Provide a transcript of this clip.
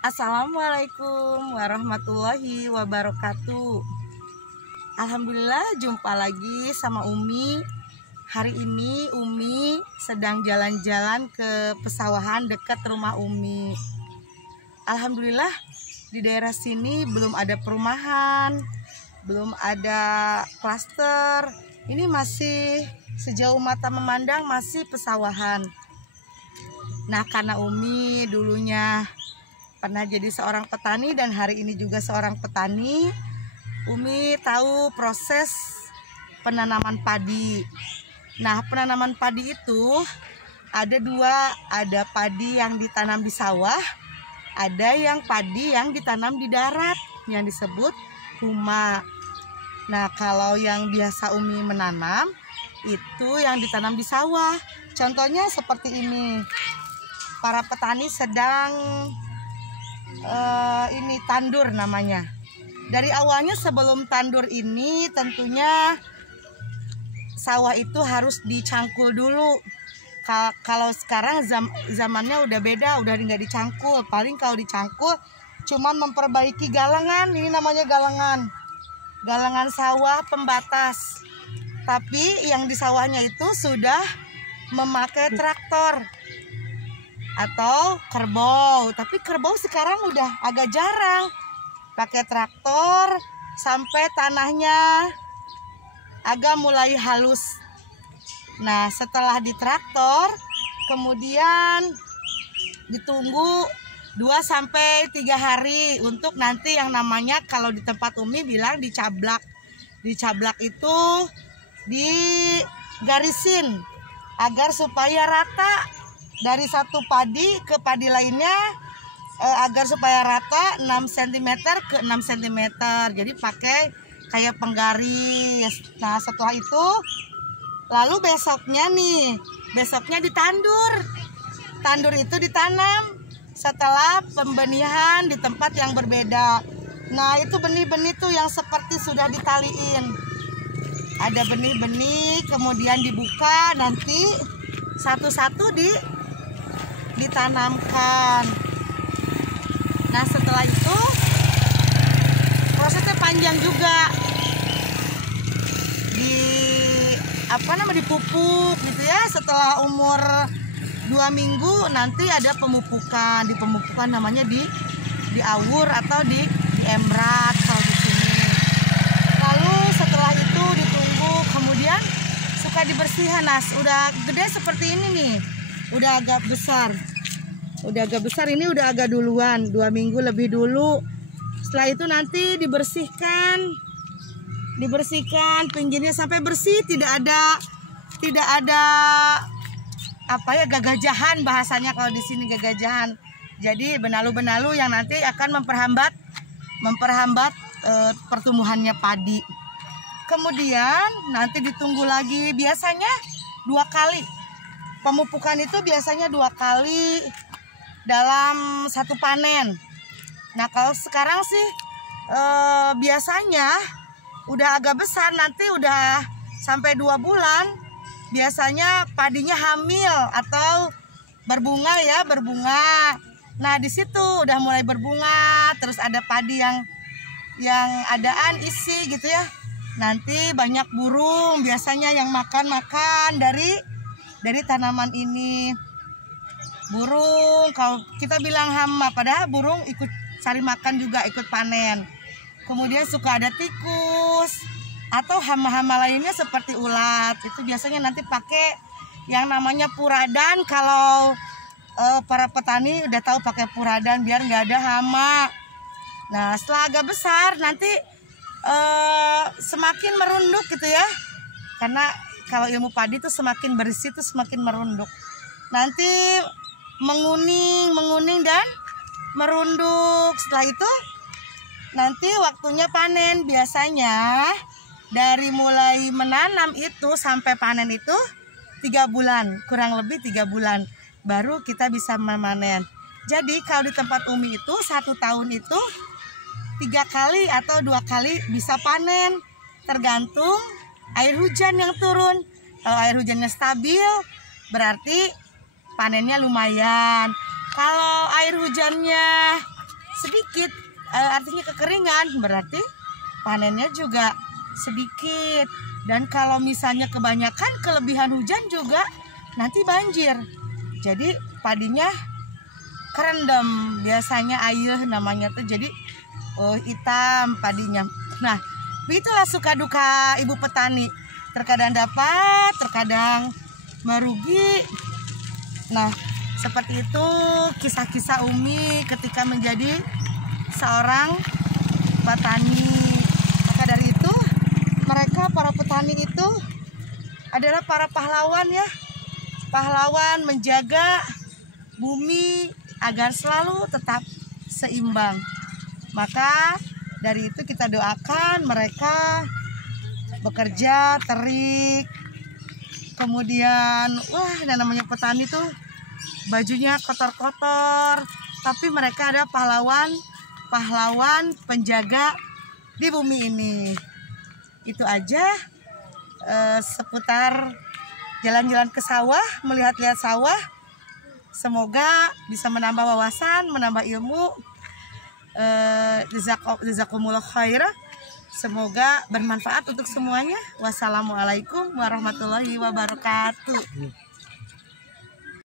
Assalamualaikum warahmatullahi wabarakatuh. Alhamdulillah jumpa lagi sama Umi. Hari ini Umi sedang jalan-jalan ke pesawahan dekat rumah Umi. Alhamdulillah di daerah sini belum ada perumahan, belum ada klaster. Ini masih sejauh mata memandang masih pesawahan. Nah, karena Umi dulunya pernah jadi seorang petani dan hari ini juga seorang petani, Umi tahu proses penanaman padi. Nah, penanaman padi itu ada dua, ada padi yang ditanam di sawah, ada yang padi yang ditanam di darat yang disebut huma. Nah, kalau yang biasa Umi menanam itu yang ditanam di sawah. Contohnya seperti ini. Para petani sedang ini tandur namanya. Dari awalnya sebelum tandur ini tentunya sawah itu harus dicangkul dulu. Kalau sekarang zamannya udah beda, udah nggak dicangkul. Paling kalau dicangkul cuman memperbaiki galangan, ini namanya galangan sawah pembatas. Tapi yang di sawahnya itu sudah memakai traktor atau kerbau, tapi kerbau sekarang udah agak jarang. Pakai traktor sampai tanahnya agak mulai halus. Nah, setelah ditraktor kemudian ditunggu 2-3 hari untuk nanti yang namanya kalau di tempat Umi bilang dicablak. Dicablak itu digarisin agar supaya rata. Dari satu padi ke padi lainnya agar supaya rata 6 cm ke 6 cm. Jadi pakai kayak penggaris. Nah, setelah itu lalu besoknya ditandur. Tandur itu ditanam setelah pembenihan di tempat yang berbeda. Nah, itu benih-benih tuh yang seperti sudah ditaliin. Ada benih-benih kemudian dibuka, nanti satu-satu ditanamkan. Nah, setelah itu prosesnya panjang juga. Dipupuk gitu ya. Setelah umur 2 minggu nanti ada pemupukan. Di pemupukan namanya diawur atau diemrat kalau di sini. Lalu setelah itu ditunggu, kemudian suka dibersihkan. Nah, udah gede seperti ini nih. Udah agak besar. Ini udah agak duluan, 2 minggu lebih dulu. Setelah itu nanti dibersihkan pinggirnya sampai bersih, tidak ada gagajahan, bahasanya kalau di sini gagajahan. Jadi benalu-benalu yang nanti akan memperhambat pertumbuhannya padi. Kemudian nanti ditunggu lagi, biasanya 2 kali. Pemupukan itu biasanya 2 kali dalam satu panen. Nah, kalau sekarang sih biasanya udah agak besar, nanti udah sampai 2 bulan biasanya padinya hamil atau berbunga. Nah, di situ udah mulai berbunga, terus ada padi yang adaan isi gitu ya. Nanti banyak burung biasanya yang makan dari tanaman ini. Burung, kalau kita bilang hama, padahal burung ikut cari makan juga, ikut panen. Kemudian suka ada tikus atau hama-hama lainnya seperti ulat. Itu biasanya nanti pakai yang namanya puradan. Kalau para petani udah tahu pakai puradan biar nggak ada hama. Nah, setelah agak besar nanti semakin merunduk gitu ya. Karena kalau ilmu padi itu semakin berisi itu semakin merunduk. Nanti menguning dan merunduk. Setelah itu nanti waktunya panen. Biasanya dari mulai menanam itu sampai panen itu 3 bulan, kurang lebih 3 bulan baru kita bisa memanen. Jadi kalau di tempat Umi itu 1 tahun itu 3 kali atau 2 kali bisa panen, tergantung air hujan yang turun. Kalau air hujannya stabil berarti panennya lumayan. Kalau air hujannya sedikit, artinya kekeringan, berarti panennya juga sedikit. Dan kalau misalnya kebanyakan kelebihan hujan juga nanti banjir. Jadi padinya kerendam, biasanya ayuh namanya tuh, jadi hitam padinya. Nah, begitulah suka duka ibu petani. Terkadang dapat, terkadang merugi. Nah, seperti itu kisah-kisah Umi ketika menjadi seorang petani. Maka dari itu, mereka para petani itu adalah para pahlawan ya. Pahlawan menjaga bumi agar selalu tetap seimbang. Maka dari itu kita doakan mereka bekerja terik. Kemudian namanya petani tuh bajunya kotor-kotor, tapi mereka ada pahlawan penjaga di bumi ini. Itu aja seputar jalan-jalan ke sawah, melihat-lihat sawah. Semoga bisa menambah wawasan, menambah ilmu. Jazakumullah khairah. Semoga bermanfaat untuk semuanya. Wassalamualaikum warahmatullahi wabarakatuh.